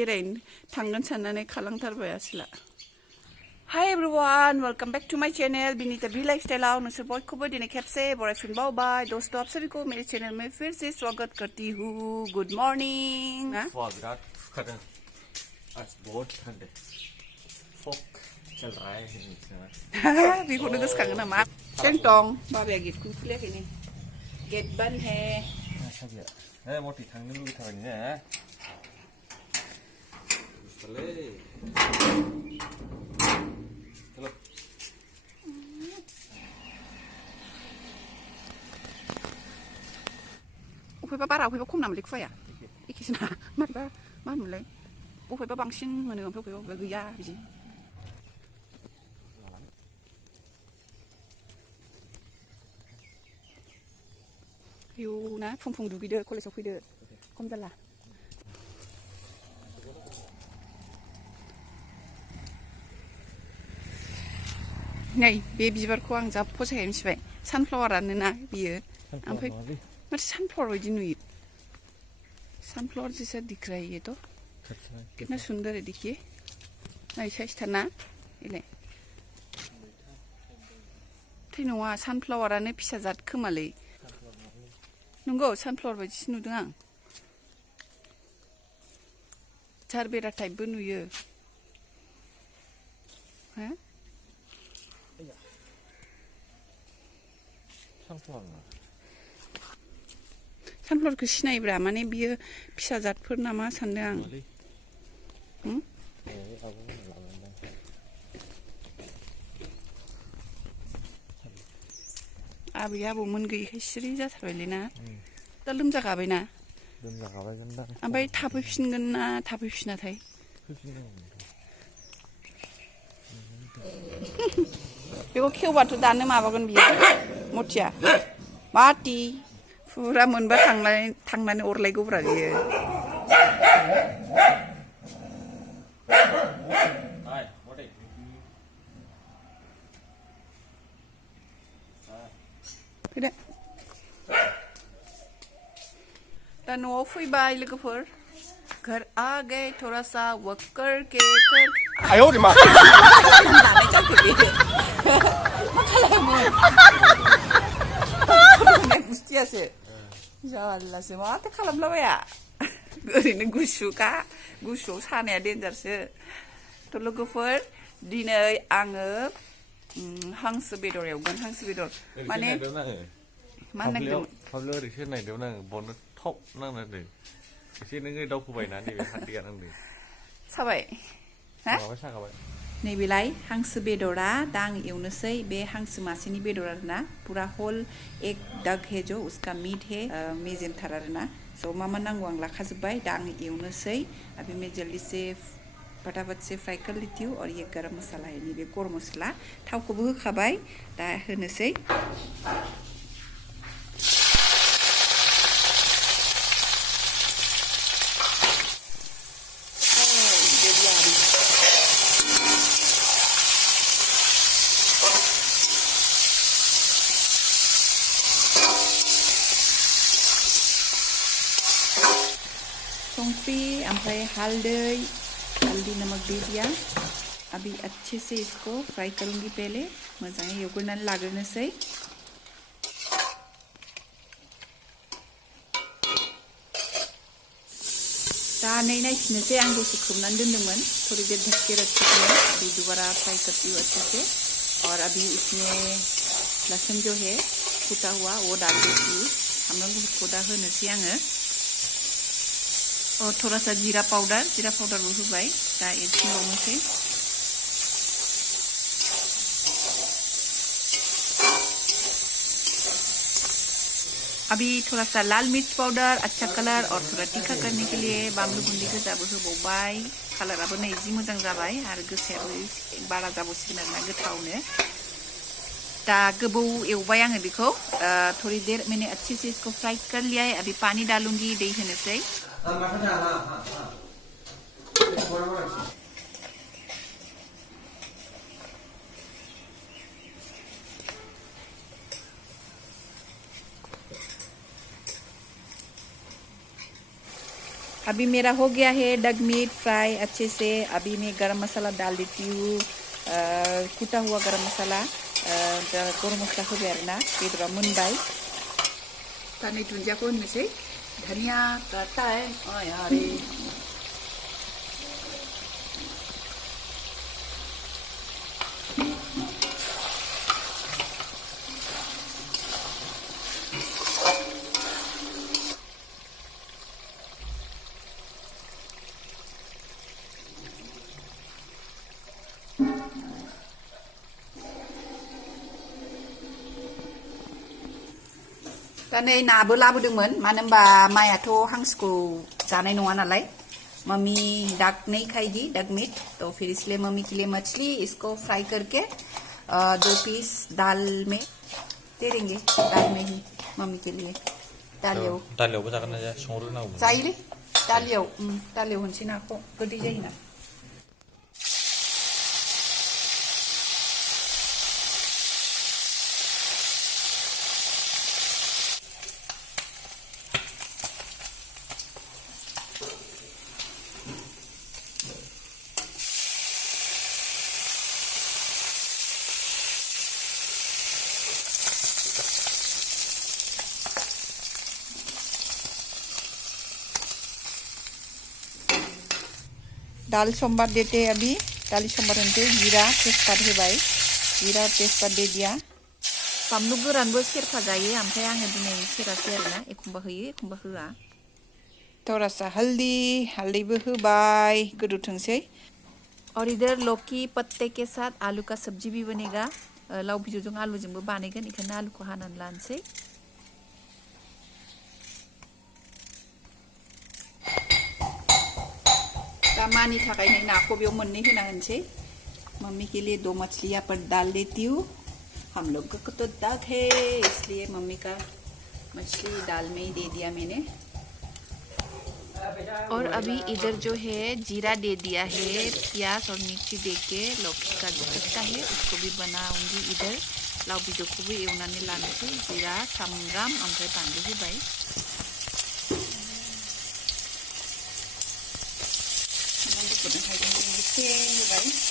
बेरायनो थांगोन साननानै खालामथारबाय Asola Hi everyone, welcome back to my channel Binita भी लाइफस्टाइलाव नोंसोर बयखौबो दिनै खेबसे बरायफिनबावबाय दोस्तों आप सभी को मेरे चैनल में फिर से स्वागत करती हूँ गुड मॉर्निंग बिराद सुखादों आज बहुत ठंड है फक चल रहा है बेखौनो गोसोखाङो नामा सेंटं बाबाया गेटखौ खुलियाखै नै गेट बंद है मथि थांनो लुबैथारबाय ने अफायबा बारा अफायबा खम नामलै खुवाया एखेसो ना माबा मा होनोमोनलाय अफायबा बांसिन मोनो ओमफ्राय अफायबा गैया बिदि आयौ ना फुं फुं दुगैदो कलेजाव फैदो खम जाला नै बे बिबारखौ आं जा फसायो मिथिबाय सानफ्लावारानो ना बियो ओमफ्राय माथो सानफ्लावार बायदि नुयो सनफ्लावर जैसा दिख रहा है ये तो कितना सुंदर है देखिए ऐसा इस ना इले थै नङा सानफ्लावारानो फिसा जाद खोमालै नंगौ सानफ्लावार बायदिसो नुदों आं जारबेरा टाइपबो नुयो हो सानफ्लावारखौ सिनायब्रा माने बियो फिसा जादफोर नामा सानदों आं आबै आबौमोन गैयैखाय सिरि जाथारबायलै ना दा लोमजागाबायना ओमफ्राय थाफैफिनगोन ना थाफैफिनाथाय बेखौ खेवबाथ' दानो माबागोन बियो मथिया माति फुरा मोनबा थांनानै अरलायगौब्रा बियो फैदो दा न'आव फैबाय लोगोफोर घर आ गए थोड़ा सा वर्क करके आयो रे मा बुस्थियासो जारलासो माथो खालामलाबाया ओरैनो गुसुखा गुसुआव सानाया देन्जारसो थ' लोगोफोर दिनै आङो हांसो बेदर एवगोन हांसो बेदर माने मा होनदोंमोन फाब्लियाव ओरैसो नायदोंमोन आङो बननो थप नांनानै एसे नोङो दावखोबायना नैबे हाद्रिया नांदों साबाय सागाबाय नैबेलाय हांसो बेदरा दा आं एवनोसै बे हांसो मासेनि बेदर आरोना पूरा होल एक डग है जो उसका मीट है मेजेमथार आरोना स' मा नांगौ आं लाखाजोब्बाय दा आं एवनोसै अभी मैं जल्दी से फटाफट से फ्राई कर लेती हूँ और ये गरम मसाला है नैबे गरम मसला थावखौबो होखाबाय दा होनोसै संख्री ओमफ्राय हल्दी नमक दे दिया अभी अच्छे से इसको फ्राई करूंगी पहले मोजाङै एवग्रोनानै लाग्रोनोसै दा नै नायफिननोसै आं दसे खोबनानै दोनदोंमोन थोड़ी देर ढक के रखते हैं अभी दोबारा फ्राई करती हूँ अच्छे से और अभी इसमें लहसुन जो है कूटा हुआ वो डाल देती हूँ सामब्राम गुफुरखौ दा होनोसै आङो और थोड़ा सा जीरा पाउडर भी होबाय दा एरफिनबावनोसै अभी थोड़ा सा लाल मिर्च पाउडर अच्छा कलर और थोड़ा तीखा करने के लिए बानलु गुन्दै गोजाबो होबावबाय कालाराबो नै जि मोजां जाबाय आरो गोसायाबो बारा जाबावसिगोन आरोना गोथावनो दा गोबाव एवबाय आङो बेखौ थोड़ी देर मैंने अच्छे से इसको फ्राई कर लिया है अभी पानी डालूंगी दै होनोसै अभी मेरा हो गया है डग मीट फ्राई अच्छे से। अभी मैं गरम मसाला डाल देती हूँ, कुटा हुआ गरम मसाला, गरम मसाला होबाय आरोना। बेदरा मोनबाय। दा नै दुन्दियाखौ होनोसै। धनिया काटाय अरे दा नै नाबो लाबोदोंमोन, मानो होनबा मायाथ' हांसोखौ जानाय नङा नालाय। मम्मी डक नहीं खाएगी, डक मीट, तो फिर इसलिए मम्मी के लिए मछली इसको फ्राई करके 2 पीस दाल में दे देंगे। दाल में ही मम्मी के लिए दालियाव दालियावबो जागोन ना जाया संग्रोनांगौ जायोलै दालियाव होनसै नाखौ गोदै जायोना। दाल सोमवार देते हैं अभी। दाल सोमवार होनसै जीरा तेजपात होबाय, जीरा तेजपात दे दिया। बानलु गोरानबो सेरफा जायो, ओमफ्राय आङो दिनै सेराखै आरोना, एखमबा होयो एखमबा होआ। थोड़ा सा हल्दीबो होबाय, गोदौथोंसै। और इधर लौकी पत्ते के साथ आलू का सब्जी भी बनेगा। लाव बिजौजों आलुजोंबो बानायगोन, बेखायनो आलुखौ हानानै लानोसै। मानी थाखाय नाखौ बेयाव मोननै होना होनसै। मम्मी के लिए 2 मछलियां पर डाल देती हूँ। हम लोग को तो दग है, इसलिए मम्मी का मछली दाल में ही दे दिया मैंने। और अभी इधर जो है जीरा दे दिया है, प्याज और मिर्ची दे के लौकी का जो खट्टा है उसको भी बनाऊंगी। इधर लाव बिजौखौ भी एवनानै लानोसै। जीरा सामब्राम ओमफ्राय बानलु होबाय।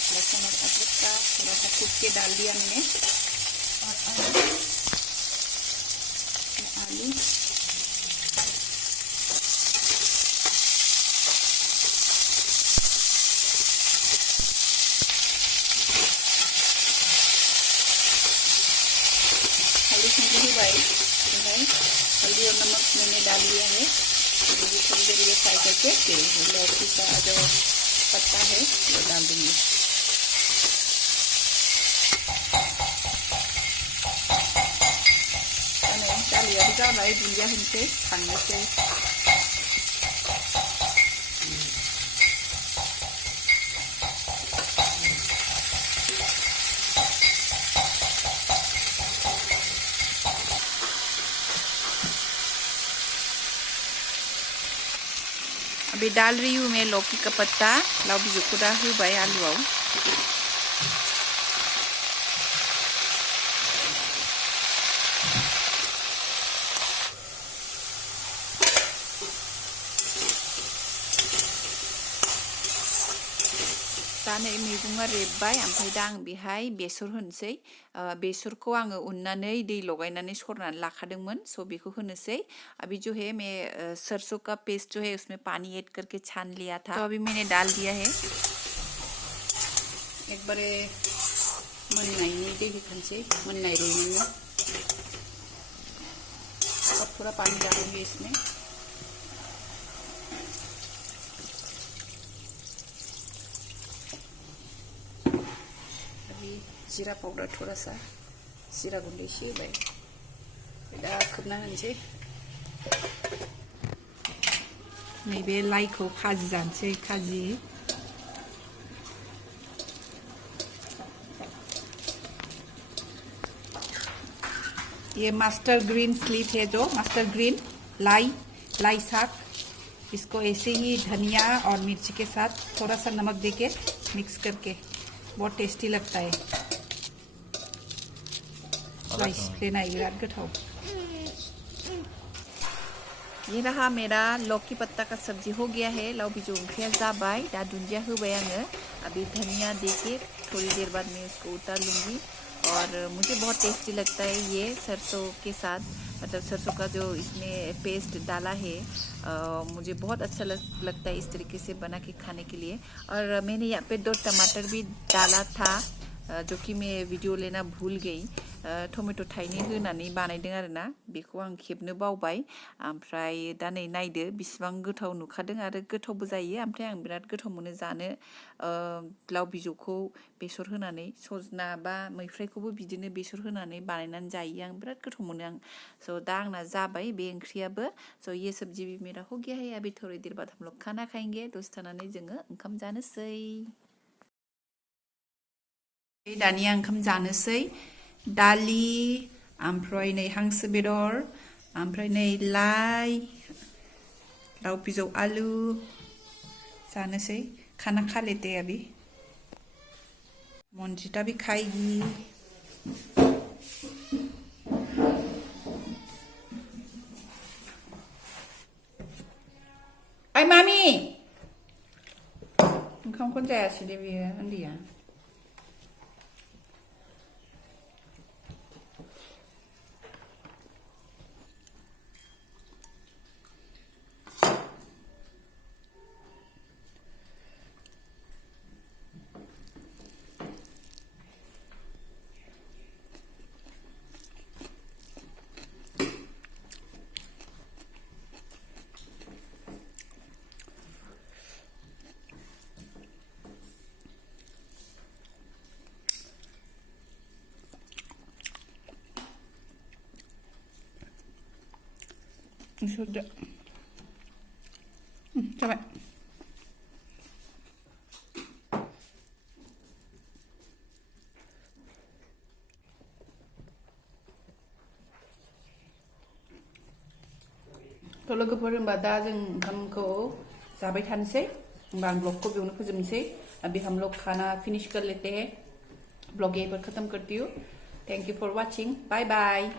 लहसुन और अदरक का थोड़ा सा कूट के डाल दिया मैंने। और आलू हल्दी संख्री होबाय, हल्दी और नमक मैंने डाल दिया है। थोड़ी देर ये फ्राई करके फिर लौकी का जो पत्ता है वो डाल देंगे। दालिया भी जाबाय, दुन्दिया होनसै, खांनोसै। अभी डाल रही हूँ मैं लौकी का पत्ता, लाव बिजौखौ दा होबाय आलुआव। दा नै मैगङा रेबबाय, ओमफ्राय दा आं बेहाय बेसर होनोसै। बेसरखौ आङो उननानै दै लगायनानै सरनानै लाखादोंमोन, सो बेखौ होनोसै। अभी जो है मैं सरसों का पेस्ट जो है उसमें पानी ऐड करके छान लिया था, तो अभी मैंने डाल दिया है। एक बारे मोननायनि दै होखानोसै, मोननाय रुइनायनि। और थोड़ा पानी डालूंगी इसमें। जीरा पाउडर थोड़ा सा, जीरा गुन्दै एसे होबाय। दा खोबना होनोसै। नैबे लाइखौ खाजि जानोसै, खाजि। ये मास्टर ग्रीन स्लीट है, जो मास्टर ग्रीन लाई साग, इसको ऐसे ही धनिया और मिर्ची के साथ थोड़ा सा नमक देके मिक्स करके बहुत टेस्टी लगता है। राइस लेना है, बिराद गोथाव। ये रहा मेरा लौकी पत्ता का सब्जी हो गया है लाव बिजौ ओंख्रिया जाबाय दा दुंदिया होबाय आङो अभी धनिया देके थोड़ी देर बाद मैं इसको उतार लूँगी और मुझे बहुत टेस्टी लगता है ये सरसों के साथ मतलब सरसों का जो इसमें पेस्ट डाला है मुझे बहुत अच्छा लगता है इस तरीके से बना के खाने के लिए और मैंने यहाँ पे 2 टमाटर भी डाला था जो कि मैं वीडियो लेना भूल गई टमेटो थाइनै होनानै बानायदों आरोना बेखौ आं खेबनो बावबाय ओमफ्राय दा नै नायदो बिसिबां गोथाव नुखादों आरो गोथावबो जायो ओमफ्राय आं बिराद गोथाव मोनो जानो लाव बिजौखौ बेसर होनानै सजना बा मैफ्रायखौबो बिदिनो बेसर होनानै बानायनानै जायो आं बिराद गोथाव मोनो आं स' दा आंना जाबाय बे ओंख्रियाबो स' ये सब्जी भी मेरा हो गया है अभी थोड़ी देर बाद हम लोग खाना खाएंगे दसे थानानै जोङो ओंखाम जानोसै दानिया ओंखाम जानोसै दालि ओमफ्राय नै हांसो बेदर ओमफ्राय नै लाइ लाव बिजौ आलु जानोसै खाना खा लेते हैं अभी मंजिता भी खाएगी ओइ मामी ओंखामखौनो जायासै दे बियो उन्दैया sudah coba kalau लोगोफोर होनबा दा जों ओंखामखौ जाबाय थानोसै होनबा आं ब्लगखौ बेयावनो फोजोबनोसै अभी हम लोग खाना फिनिश कर लेते हैं ब्लॉग यहीं पर खत्म करती हूँ thank you for watching bye bye